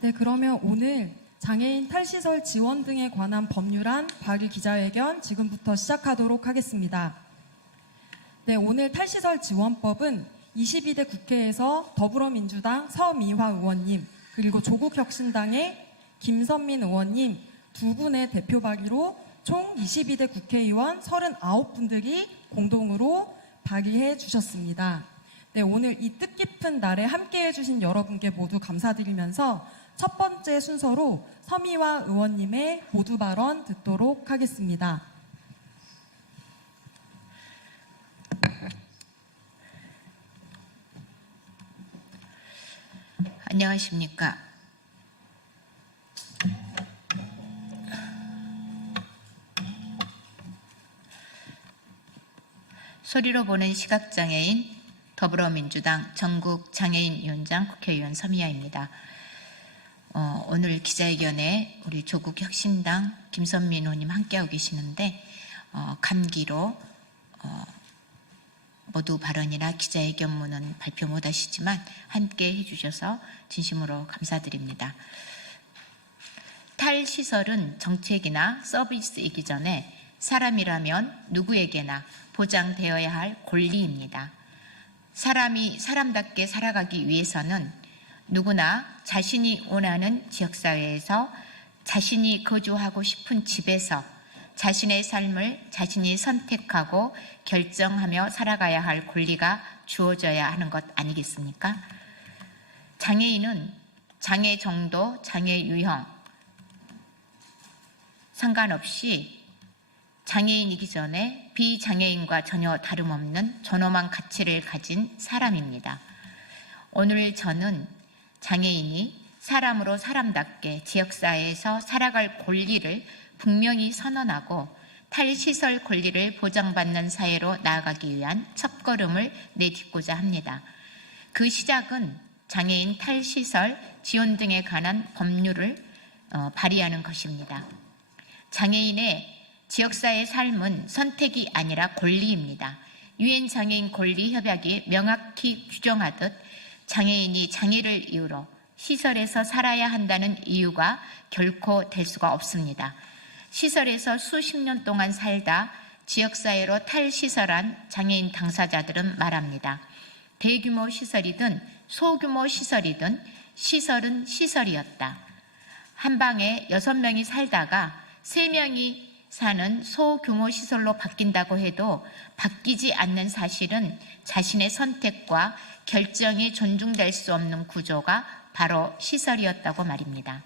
네, 그러면 오늘 장애인 탈시설 지원 등에 관한 법률안 발의 기자회견 지금부터 시작하도록 하겠습니다. 네, 오늘 탈시설 지원법은 22대 국회에서 더불어민주당 서미화 의원님 그리고 조국혁신당의 김선민 의원님 두 분의 대표 발의로 총 22대 국회의원 39분들이 공동으로 발의해 주셨습니다. 네, 오늘 이 뜻깊은 날에 함께해 주신 여러분께 모두 감사드리면서 첫 번째 순서로 서미화 의원님의 모두 발언 듣도록 하겠습니다. 안녕하십니까. 소리로 보는 시각장애인 더불어민주당 전국장애인위원장 국회의원 서미화입니다. 오늘 기자회견에 우리 조국혁신당 김선민 의원님 함께하고 계시는데 감기로 모두 발언이나 기자회견문은 발표 못하시지만 함께 해주셔서 진심으로 감사드립니다. 탈시설은 정책이나 서비스이기 전에 사람이라면 누구에게나 보장되어야 할 권리입니다. 사람이 사람답게 살아가기 위해서는 누구나 자신이 원하는 지역사회에서 자신이 거주하고 싶은 집에서 자신의 삶을 자신이 선택하고 결정하며 살아가야 할 권리가 주어져야 하는 것 아니겠습니까? 장애인은 장애 정도, 장애 유형 상관없이 장애인이기 전에 비장애인과 전혀 다름없는 존엄한 가치를 가진 사람입니다. 오늘 저는 장애인이 사람으로 사람답게 지역사회에서 살아갈 권리를 분명히 선언하고 탈시설 권리를 보장받는 사회로 나아가기 위한 첫걸음을 내딛고자 합니다. 그 시작은 장애인 탈시설 지원 등에 관한 법률을 발의하는 것입니다. 장애인의 지역사회의 삶은 선택이 아니라 권리입니다. 유엔 장애인 권리 협약이 명확히 규정하듯 장애인이 장애를 이유로 시설에서 살아야 한다는 이유가 결코 될 수가 없습니다. 시설에서 수십 년 동안 살다 지역사회로 탈시설한 장애인 당사자들은 말합니다. 대규모 시설이든 소규모 시설이든 시설은 시설이었다. 한 방에 6명이 살다가 3명이 사는 소규모 시설로 바뀐다고 해도 바뀌지 않는 사실은 자신의 선택과 결정이 존중될 수 없는 구조가 바로 시설이었다고 말입니다.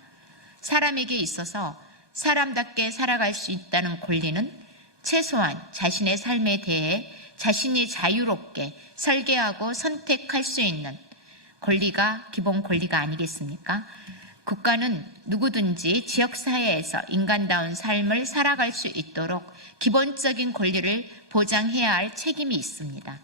사람에게 있어서 사람답게 살아갈 수 있다는 권리는 최소한 자신의 삶에 대해 자신이 자유롭게 설계하고 선택할 수 있는 권리가 기본 권리가 아니겠습니까? 국가는 누구든지 지역사회에서 인간다운 삶을 살아갈 수 있도록 기본적인 권리를 보장해야 할 책임이 있습니다.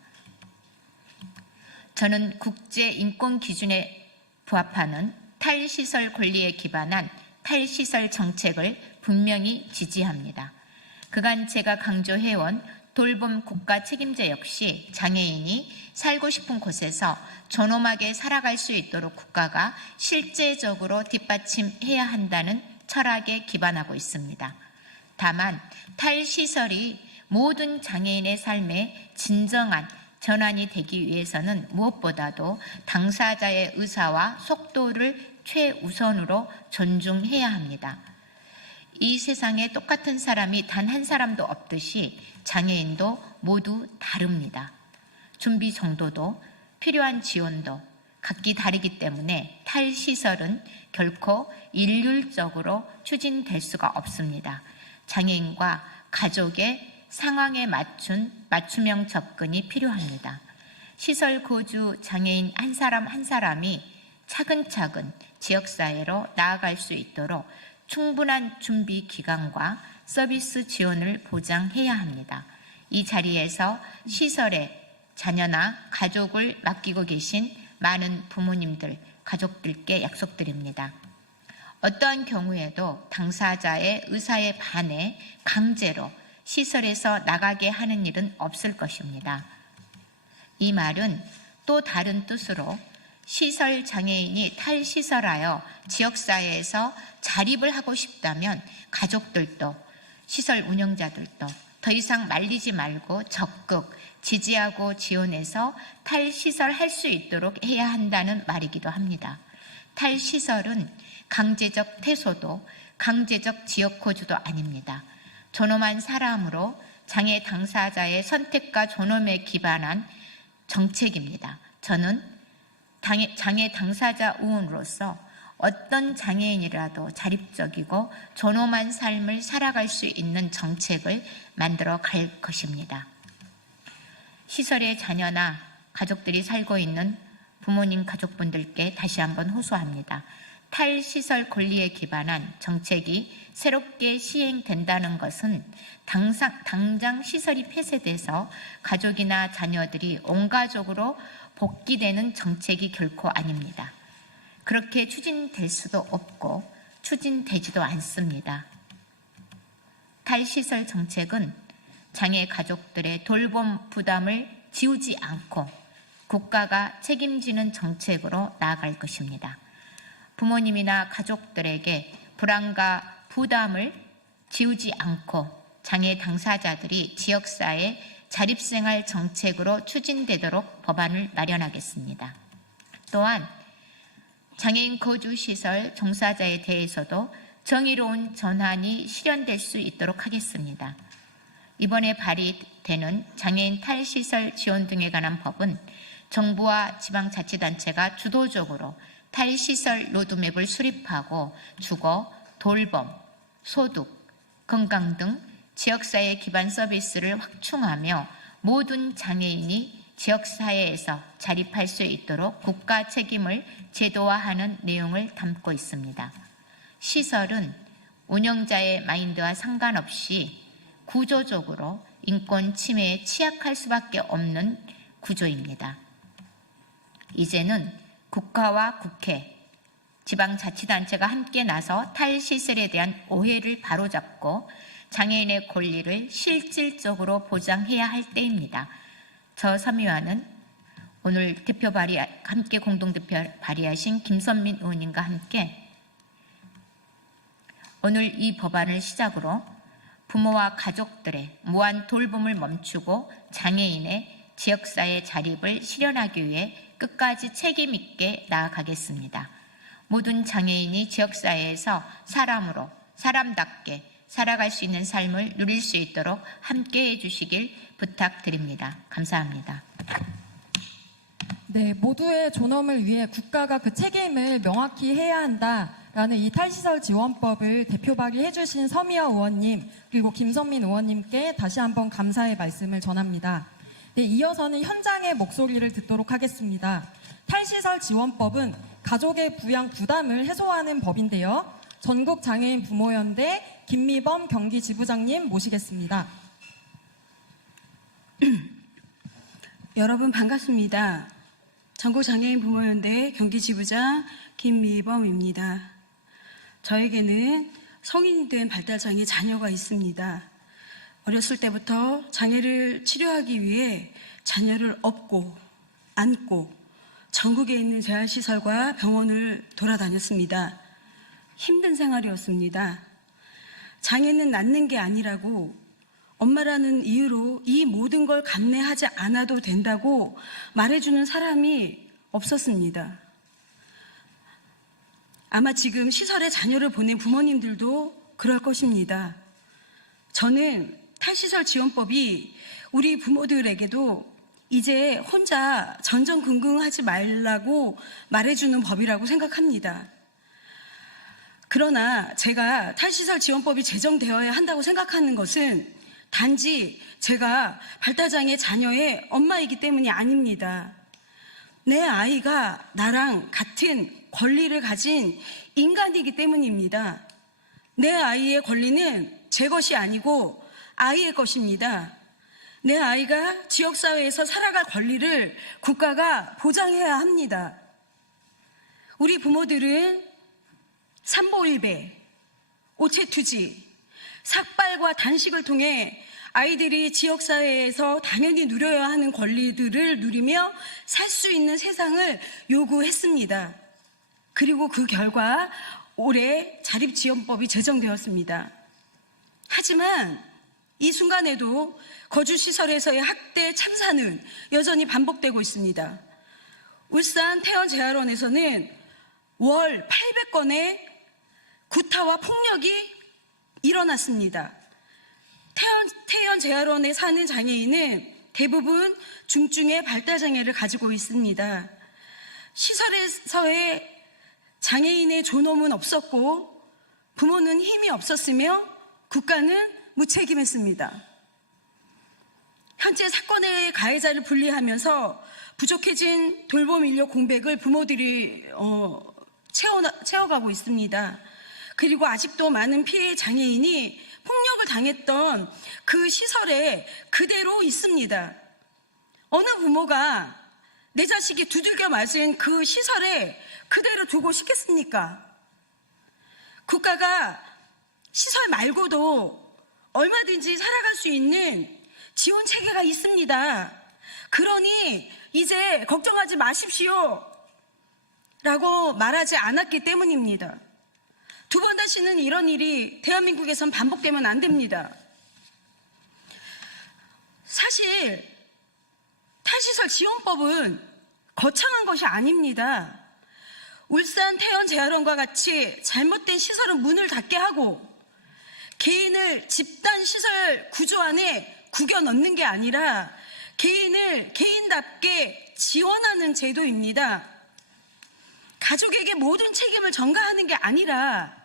저는 국제인권 기준에 부합하는 탈시설 권리에 기반한 탈시설 정책을 분명히 지지합니다. 그간 제가 강조해온 돌봄 국가 책임제 역시 장애인이 살고 싶은 곳에서 존엄하게 살아갈 수 있도록 국가가 실제적으로 뒷받침해야 한다는 철학에 기반하고 있습니다. 다만 탈시설이 모든 장애인의 삶에 진정한 전환이 되기 위해서는 무엇보다도 당사자의 의사와 속도를 최우선으로 존중해야 합니다. 이 세상에 똑같은 사람이 단 한 사람도 없듯이 장애인도 모두 다릅니다. 준비 정도도 필요한 지원도 각기 다르기 때문에 탈시설은 결코 일률적으로 추진될 수가 없습니다. 장애인과 가족의 상황에 맞춘 맞춤형 접근이 필요합니다. 시설 거주 장애인 한 사람 한 사람이 차근차근 지역사회로 나아갈 수 있도록 충분한 준비 기간과 서비스 지원을 보장해야 합니다. 이 자리에서 시설에 자녀나 가족을 맡기고 계신 많은 부모님들, 가족들께 약속드립니다. 어떠한 경우에도 당사자의 의사에 반해 강제로 시설에서 나가게 하는 일은 없을 것입니다. 이 말은 또 다른 뜻으로 시설 장애인이 탈시설하여 지역사회에서 자립을 하고 싶다면 가족들도 시설 운영자들도 더 이상 말리지 말고 적극 지지하고 지원해서 탈시설할 수 있도록 해야 한다는 말이기도 합니다. 탈시설은 강제적 퇴소도 강제적 지역 거주도 아닙니다. 존엄한 사람으로 장애 당사자의 선택과 존엄에 기반한 정책입니다. 저는 장애 당사자 의원으로서 어떤 장애인이라도 자립적이고 존엄한 삶을 살아갈 수 있는 정책을 만들어 갈 것입니다. 시설의 자녀나 가족들이 살고 있는 부모님 가족분들께 다시 한번 호소합니다. 탈시설 권리에 기반한 정책이 새롭게 시행된다는 것은 당장 시설이 폐쇄돼서 가족이나 자녀들이 온 가족으로 복귀되는 정책이 결코 아닙니다. 그렇게 추진될 수도 없고 추진되지도 않습니다. 탈시설 정책은 장애 가족들의 돌봄 부담을 지우지 않고 국가가 책임지는 정책으로 나아갈 것입니다. 부모님이나 가족들에게 불안과 부담을 지우지 않고 장애 당사자들이 지역사회 자립생활 정책으로 추진되도록 법안을 마련하겠습니다. 또한 장애인 거주시설 종사자에 대해서도 정의로운 전환이 실현될 수 있도록 하겠습니다. 이번에 발의되는 장애인 탈시설 지원 등에 관한 법은 정부와 지방자치단체가 주도적으로 탈시설 로드맵을 수립하고 주거, 돌봄, 소득, 건강 등 지역사회 기반 서비스를 확충하며 모든 장애인이 지역사회에서 자립할 수 있도록 국가 책임을 제도화하는 내용을 담고 있습니다. 시설은 운영자의 마인드와 상관없이 구조적으로 인권 침해에 취약할 수밖에 없는 구조입니다. 이제는 국가와 국회, 지방자치단체가 함께 나서 탈시설에 대한 오해를 바로잡고 장애인의 권리를 실질적으로 보장해야 할 때입니다. 저 서미화는 오늘 함께 공동대표 발의하신 김선민 의원님과 함께 오늘 이 법안을 시작으로 부모와 가족들의 무한 돌봄을 멈추고 장애인의 지역사회 자립을 실현하기 위해 끝까지 책임 있게 나아가겠습니다. 모든 장애인이 지역사회에서 사람으로 사람답게 살아갈 수 있는 삶을 누릴 수 있도록 함께해 주시길 부탁드립니다. 감사합니다. 네, 모두의 존엄을 위해 국가가 그 책임을 명확히 해야 한다라는 이 탈시설 지원법을 대표 발의해 주신 서미화 의원님 그리고 김선민 의원님께 다시 한번 감사의 말씀을 전합니다. 네, 이어서는 현장의 목소리를 듣도록 하겠습니다. 탈시설 지원법은 가족의 부양 부담을 해소하는 법인데요. 전국장애인 부모연대 김미범 경기지부장님 모시겠습니다. 여러분 반갑습니다. 전국장애인 부모연대 경기지부장 김미범입니다. 저에게는 성인이 된 발달장애 자녀가 있습니다. 어렸을 때부터 장애를 치료하기 위해 자녀를 업고 안고 전국에 있는 재활시설과 병원을 돌아다녔습니다. 힘든 생활이었습니다. 장애는 낫는 게 아니라고 엄마라는 이유로 이 모든 걸 감내하지 않아도 된다고 말해주는 사람이 없었습니다. 아마 지금 시설에 자녀를 보낸 부모님들도 그럴 것입니다. 저는 탈시설 지원법이 우리 부모들에게도 이제 혼자 전전긍긍하지 말라고 말해주는 법이라고 생각합니다. 그러나 제가 탈시설 지원법이 제정되어야 한다고 생각하는 것은 단지 제가 발달장애 자녀의 엄마이기 때문이 아닙니다. 내 아이가 나랑 같은 권리를 가진 인간이기 때문입니다. 내 아이의 권리는 제 것이 아니고 아이의 것입니다. 내 아이가 지역사회에서 살아갈 권리를 국가가 보장해야 합니다. 우리 부모들은 삼보일배, 오체투지, 삭발과 단식을 통해 아이들이 지역사회에서 당연히 누려야 하는 권리들을 누리며 살 수 있는 세상을 요구했습니다. 그리고 그 결과 올해 자립지원법이 제정되었습니다. 하지만 이 순간에도 거주시설에서의 학대 참사는 여전히 반복되고 있습니다. 울산 태연재활원에서는 월 800건의 구타와 폭력이 일어났습니다. 태연재활원에 사는 장애인은 대부분 중증의 발달장애를 가지고 있습니다. 시설에서의 장애인의 존엄은 없었고 부모는 힘이 없었으며 국가는 무책임했습니다. 현재 사건의 가해자를 분리하면서 부족해진 돌봄 인력 공백을 부모들이 채워가고 있습니다. 그리고 아직도 많은 피해 장애인이 폭력을 당했던 그 시설에 그대로 있습니다. 어느 부모가 내 자식이 두들겨 맞은 그 시설에 그대로 두고 싶겠습니까? 국가가 시설 말고도 얼마든지 살아갈 수 있는 지원 체계가 있습니다. 그러니 이제 걱정하지 마십시오 라고 말하지 않았기 때문입니다. 두 번 다시는 이런 일이 대한민국에선 반복되면 안 됩니다. 사실 탈시설 지원법은 거창한 것이 아닙니다. 울산 태연재활원과 같이 잘못된 시설은 문을 닫게 하고 개인을 집단시설 구조 안에 구겨 넣는 게 아니라 개인을 개인답게 지원하는 제도입니다. 가족에게 모든 책임을 전가하는 게 아니라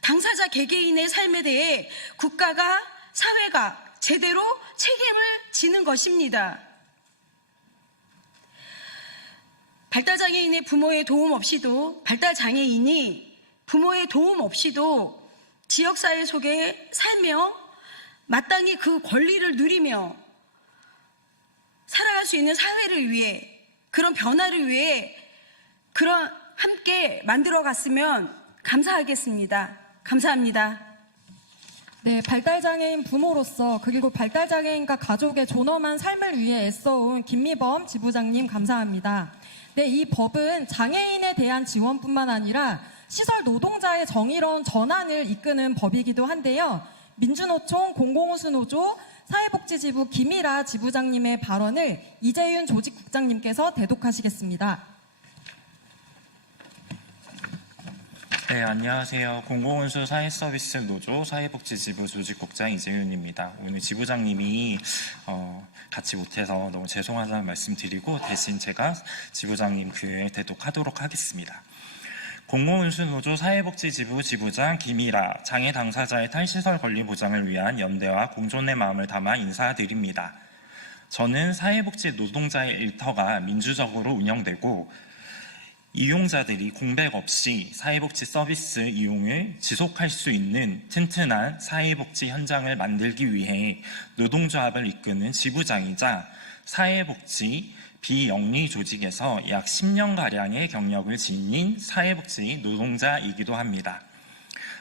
당사자 개개인의 삶에 대해 국가가, 사회가 제대로 책임을 지는 것입니다. 발달장애인의 부모의 도움 없이도, 발달장애인이 부모의 도움 없이도 지역사회 속에 살며 마땅히 그 권리를 누리며 살아갈 수 있는 사회를 위해, 그런 변화를 위해 함께 만들어갔으면 감사하겠습니다. 감사합니다. 네, 발달장애인 부모로서 그리고 발달장애인과 가족의 존엄한 삶을 위해 애써온 김미범 지부장님 감사합니다. 네, 이 법은 장애인에 대한 지원뿐만 아니라 시설 노동자의 정의로운 전환을 이끄는 법이기도 한데요. 민주노총 공공운수노조 사회복지지부 김일아 지부장님의 발언을 이재윤 조직국장님께서 대독하시겠습니다. 네, 안녕하세요. 공공운수 사회서비스 노조 사회복지지부 조직국장 이재윤입니다. 오늘 지부장님이 같이 못해서 너무 죄송하다는 말씀 드리고 대신 제가 지부장님 글을 대독하도록 하겠습니다. 공공운수노조 사회복지지부 지부장 김일아, 장애 당사자의 탈시설 권리 보장을 위한 연대와 공존의 마음을 담아 인사드립니다. 저는 사회복지 노동자의 일터가 민주적으로 운영되고 이용자들이 공백 없이 사회복지 서비스 이용을 지속할 수 있는 튼튼한 사회복지 현장을 만들기 위해 노동조합을 이끄는 지부장이자 사회복지 비영리 조직에서 약 10년가량의 경력을 지닌 사회복지 노동자이기도 합니다.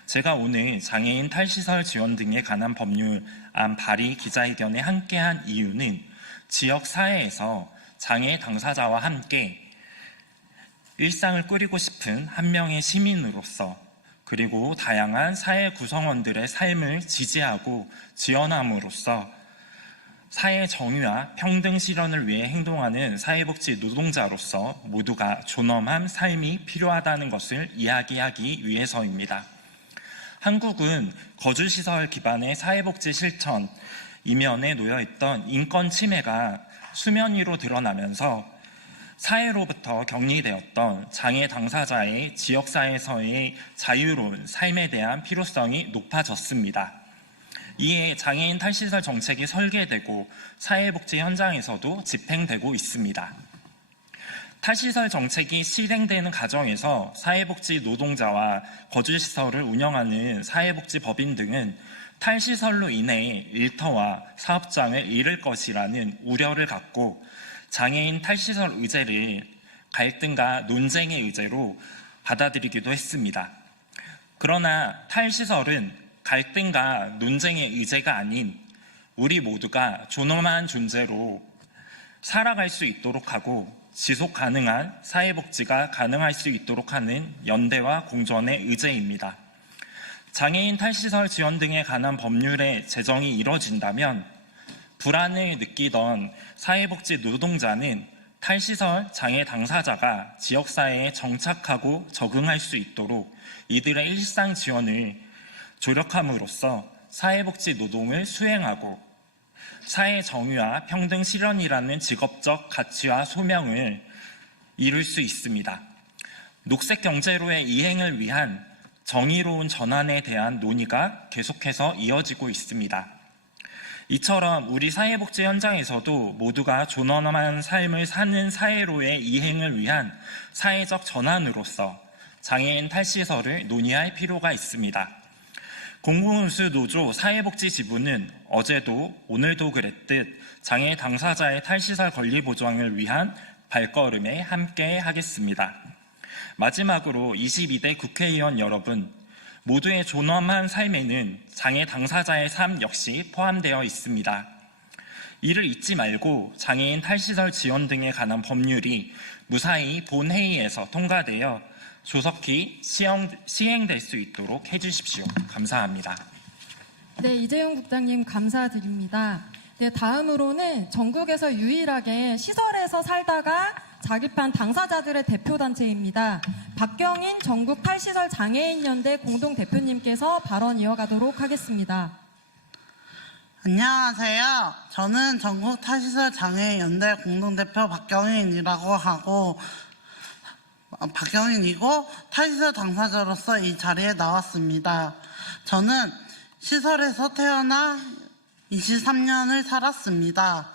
제가 오늘 장애인 탈시설 지원 등에 관한 법률안 발의 기자회견에 함께한 이유는 지역 사회에서 장애 당사자와 함께 일상을 꾸리고 싶은 한 명의 시민으로서 그리고 다양한 사회 구성원들의 삶을 지지하고 지원함으로써 사회 정의와 평등 실현을 위해 행동하는 사회복지 노동자로서 모두가 존엄한 삶이 필요하다는 것을 이야기하기 위해서입니다. 한국은 거주시설 기반의 사회복지 실천 이면에 놓여있던 인권 침해가 수면 위로 드러나면서 사회로부터 격리되었던 장애 당사자의 지역사회에서의 자유로운 삶에 대한 필요성이 높아졌습니다. 이에 장애인 탈시설 정책이 설계되고 사회복지 현장에서도 집행되고 있습니다. 탈시설 정책이 실행되는 과정에서 사회복지 노동자와 거주시설을 운영하는 사회복지법인 등은 탈시설로 인해 일터와 사업장을 잃을 것이라는 우려를 갖고 장애인 탈시설 의제를 갈등과 논쟁의 의제로 받아들이기도 했습니다. 그러나 탈시설은 갈등과 논쟁의 의제가 아닌 우리 모두가 존엄한 존재로 살아갈 수 있도록 하고 지속 가능한 사회복지가 가능할 수 있도록 하는 연대와 공존의 의제입니다. 장애인 탈시설 지원 등에 관한 법률의 제정이 이뤄진다면 불안을 느끼던 사회복지 노동자는 탈시설 장애 당사자가 지역사회에 정착하고 적응할 수 있도록 이들의 일상 지원을 조력함으로써 사회복지 노동을 수행하고 사회 정의와 평등 실현이라는 직업적 가치와 소명을 이룰 수 있습니다. 녹색 경제로의 이행을 위한 정의로운 전환에 대한 논의가 계속해서 이어지고 있습니다. 이처럼 우리 사회복지 현장에서도 모두가 존엄한 삶을 사는 사회로의 이행을 위한 사회적 전환으로서 장애인 탈시설을 논의할 필요가 있습니다. 공공운수 노조 사회복지지부는 어제도 오늘도 그랬듯 장애 당사자의 탈시설 권리 보장을 위한 발걸음에 함께 하겠습니다. 마지막으로 22대 국회의원 여러분, 모두의 존엄한 삶에는 장애 당사자의 삶 역시 포함되어 있습니다. 이를 잊지 말고 장애인 탈시설 지원 등에 관한 법률이 무사히 본회의에서 통과되어 조속히 시행될 수 있도록 해주십시오. 감사합니다. 네, 이재용 국장님 감사드립니다. 네, 다음으로는 전국에서 유일하게 시설에서 살다가 자립한 당사자들의 대표단체입니다. 박경인 전국 탈시설 장애인연대 공동대표님께서 발언 이어가도록 하겠습니다. 안녕하세요. 저는 전국 탈시설 장애인연대 공동대표 박경인이고 탈시설 당사자로서 이 자리에 나왔습니다. 저는 시설에서 태어나 23년을 살았습니다.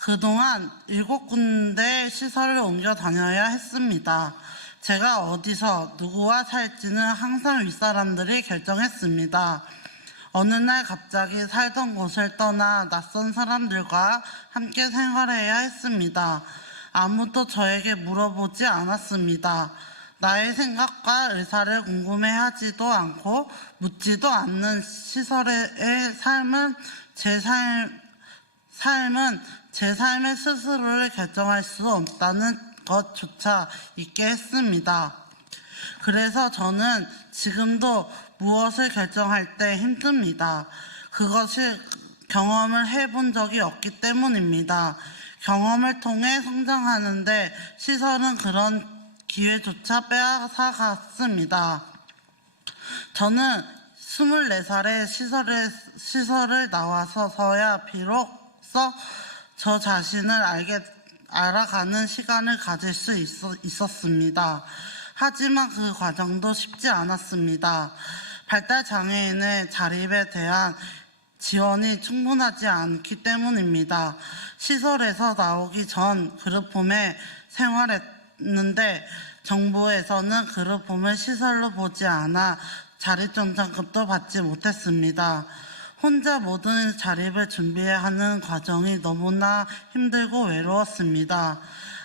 그동안 7군데 시설을 옮겨 다녀야 했습니다. 제가 어디서 누구와 살지는 항상 윗사람들이 결정했습니다. 어느 날 갑자기 살던 곳을 떠나 낯선 사람들과 함께 생활해야 했습니다. 아무도 저에게 물어보지 않았습니다. 나의 생각과 의사를 궁금해하지도 않고 묻지도 않는 시설의 삶은 제 삶의 스스로를 결정할 수 없다는 것조차 잊게 했습니다. 그래서 저는 지금도 무엇을 결정할 때 힘듭니다. 그것이 경험을 해본 적이 없기 때문입니다. 경험을 통해 성장하는데 시설은 그런 기회조차 빼앗아갔습니다. 저는 24살에 시설을 나와서야 비로소 저 자신을 알아가는 시간을 가질 수 있었습니다. 하지만 그 과정도 쉽지 않았습니다. 발달장애인의 자립에 대한 지원이 충분하지 않기 때문입니다. 시설에서 나오기 전 그룹홈에 생활했는데 정부에서는 그룹홈을 시설로 보지 않아 자립정착급도 받지 못했습니다. 혼자 모든 자립을 준비해야 하는 과정이 너무나 힘들고 외로웠습니다.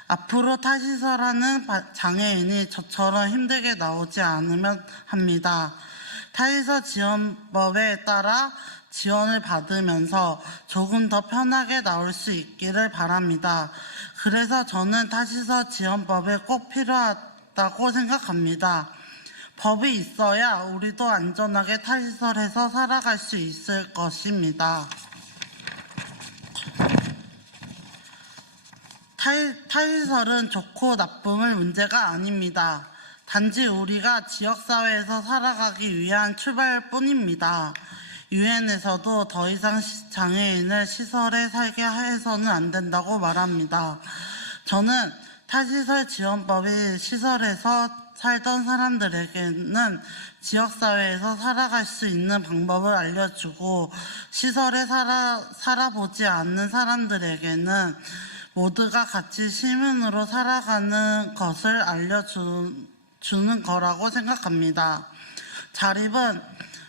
앞으로 탈시설하는 장애인이 저처럼 힘들게 나오지 않으면 합니다. 탈시설 지원법에 따라 지원을 받으면서 조금 더 편하게 나올 수 있기를 바랍니다. 그래서 저는 탈시설 지원법이 꼭 필요하다고 생각합니다. 법이 있어야 우리도 안전하게 탈시설에서 살아갈 수 있을 것입니다. 탈시설은 좋고 나쁨의 문제가 아닙니다. 단지 우리가 지역사회에서 살아가기 위한 출발뿐입니다. 유엔에서도 더 이상 장애인을 시설에 살게 해서는 안 된다고 말합니다. 저는 탈시설 지원법이 시설에서 살던 사람들에게는 지역사회에서 살아갈 수 있는 방법을 알려주고 시설에 살아보지 않는 사람들에게는 모두가 같이 시민으로 살아가는 것을 알려주는 거라고 생각합니다. 자립은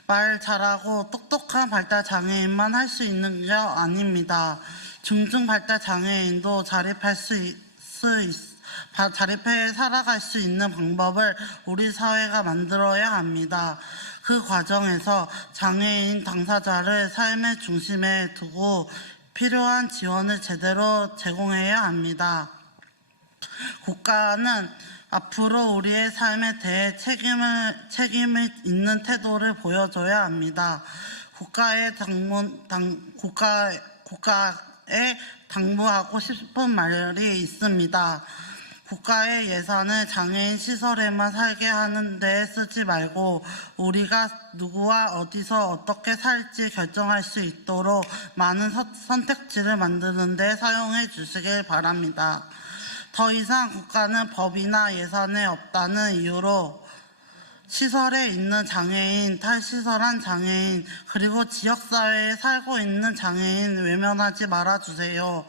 말 잘하고 똑똑한 발달장애인만 할 수 있는 게 아닙니다. 중증 발달장애인도 자립할 수 자립해 살아갈 수 있는 방법을 우리 사회가 만들어야 합니다. 그 과정에서 장애인 당사자를 삶의 중심에 두고 필요한 지원을 제대로 제공해야 합니다. 국가는 앞으로 우리의 삶에 대해 책임을 있는 태도를 보여줘야 합니다. 국가에 당부하고 싶은 말이 있습니다. 국가의 예산을 장애인 시설에만 살게 하는 데 쓰지 말고 우리가 누구와 어디서 어떻게 살지 결정할 수 있도록 많은 선택지를 만드는 데 사용해 주시길 바랍니다. 더 이상 국가는 법이나 예산에 없다는 이유로 시설에 있는 장애인, 탈시설한 장애인, 그리고 지역사회에 살고 있는 장애인 외면하지 말아주세요.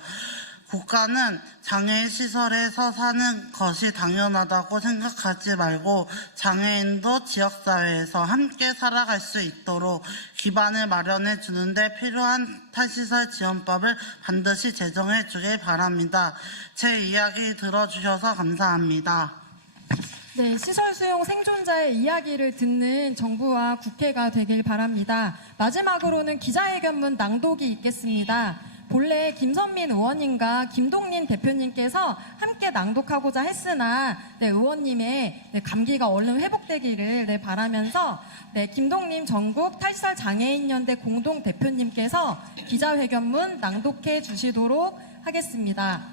국가는 장애인 시설에서 사는 것이 당연하다고 생각하지 말고 장애인도 지역사회에서 함께 살아갈 수 있도록 기반을 마련해 주는데 필요한 탈시설 지원법을 반드시 제정해 주길 바랍니다. 제 이야기 들어주셔서 감사합니다. 네, 시설 수용 생존자의 이야기를 듣는 정부와 국회가 되길 바랍니다. 마지막으로는 기자회견문 낭독이 있겠습니다. 본래 김선민 의원님과 김동린 대표님께서 함께 낭독하고자 했으나 의원님의 감기가 얼른 회복되기를 바라면서 김동림 전국 탈시설 장애인연대 공동대표님께서 기자회견문 낭독해 주시도록 하겠습니다.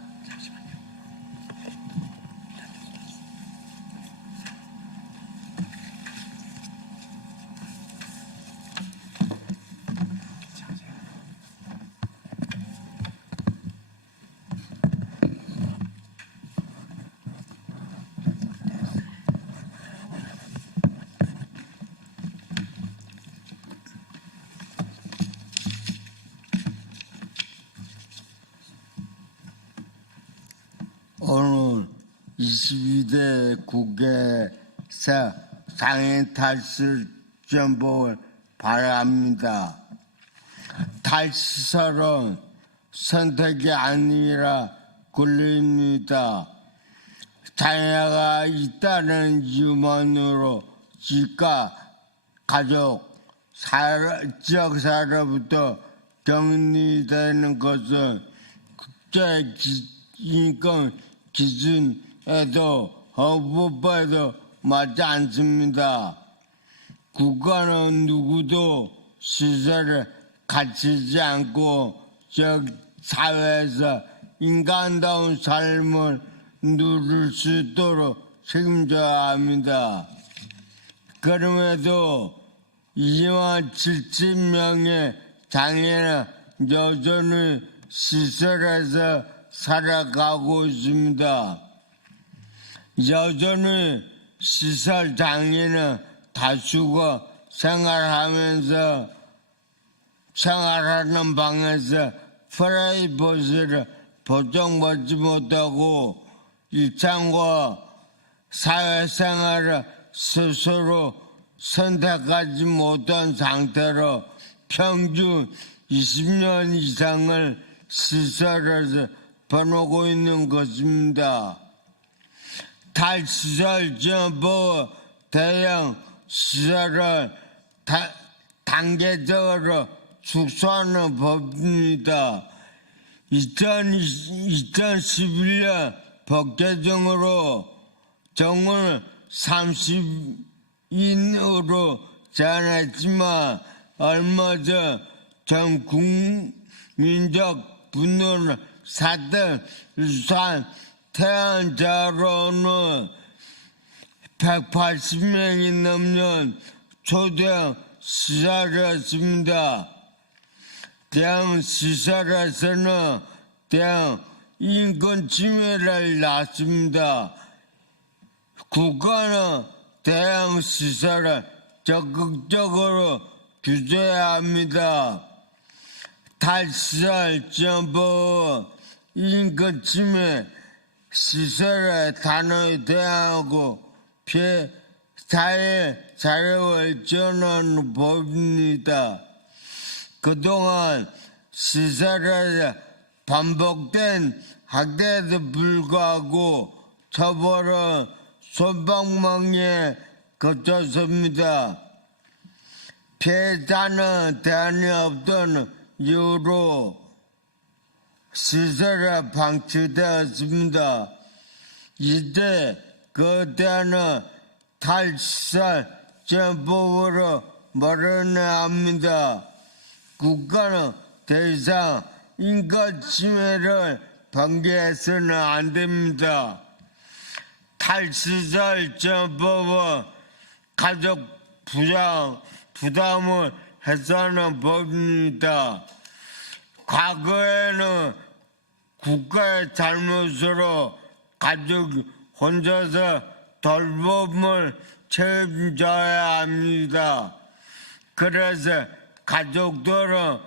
오늘 22대 국회에서 장애인 탈시설 지원법을 발의합니다. 탈시설은 선택이 아니라 권리입니다. 장애가 있다는 이유만으로 집과 가족, 지역사회로부터 격리되는 것은 국제 인권 기준에도 헌법에도 맞지 않습니다. 국가는 누구도 시설을 갖추지 않고 지역 사회에서 인간다운 삶을 누릴 수 있도록 책임져야 합니다. 그럼에도 2만 7천 명의 장애인은 여전히 시설에서 살아가고 있습니다. 여전히 시설 장애인은 다수가 생활하는 방에서 프라이버시를 보장받지 못하고 일상과 사회생활을 스스로 선택하지 못한 상태로 평균 20년 이상을 시설에서 보내고 있는 것입니다. 탈시설 지원법 대형 시설을 단계적으로 축소하는 법입니다. 2011년 법 개정으로 정원을 30인으로 제한했지만 얼마 전 국민적 분노를 샀던 유산 태안자로는 180명이 넘는 초대형 시설이었습니다. 대형 시설에서는 대형 인권 침해를 낳습니다. 국가는 대형 시설을 적극적으로 규제해야 합니다. 탈시설 지원법은 인권 침해 시설에 단호히 대응하고 피해자의 자력을 지원하는 법입니다. 그동안 시설에서 반복된 학대에도 불구하고 처벌은 손방망이에 그쳤습니다. 피해자는 대안이 없던 이유로 시설에 방치되었습니다. 이제 그 대안은 탈시설 지원법으로 마련해야 합니다. 국가는 더 이상 인권 침해를 방기해서는 안 됩니다. 탈시설 지원법은 가족 부담을 해소하는 법입니다. 과거에는 국가의 잘못으로 가족이 혼자서 돌봄을 책임져야 합니다. 그래서 가족들은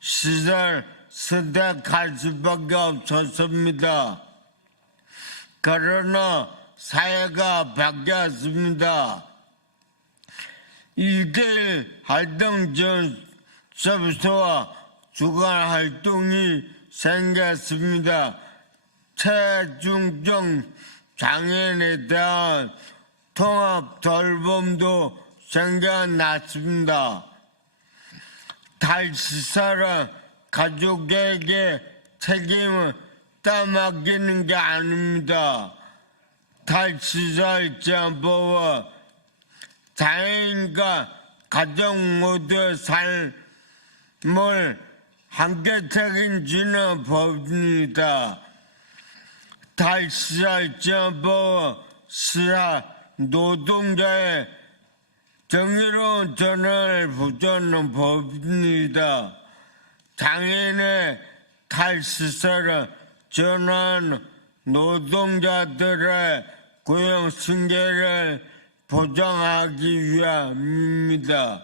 시설 선택할 수밖에 없었습니다. 그러나 사회가 바뀌었습니다. 1대1 활동 전 서비스와 주간 활동이 생겼습니다. 체중증 장애인에 대한 통합 돌봄도 생겨났습니다. 탈시설은 가족에게 책임을 떠맡기는 게 아닙니다. 탈시설 지원법은 장애인과 가족 모두의 삶을 함께 책임지는 법입니다. 탈시설 지원법은 시야 노동자의 정의로운 전환을 보장하는 법입니다. 장애인의 탈시설을 전환하는 노동자들의 고용 승계를 보장하기 위함입니다.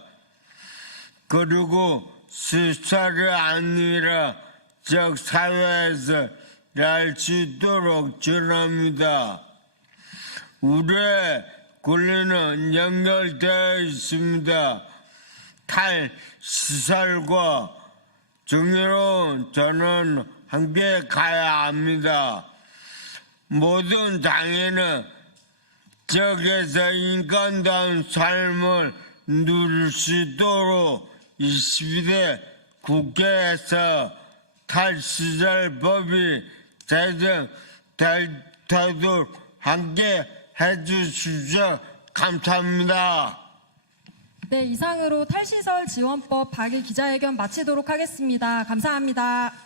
그리고 시설이 아니라 지역 사회에서 일할 수 있도록 전합니다. 우리의 권리는 연결되어 있습니다. 탈시설과 정의로운 전환은 함께 가야 합니다. 모든 장애인은 지역에서 인간다운 삶을 누릴 수 있도록 22대 국회에서 탈시설법이 제정되도록 함께 해주십시오. 감사합니다. 네, 이상으로 탈시설 지원법 발의 기자회견 마치도록 하겠습니다. 감사합니다.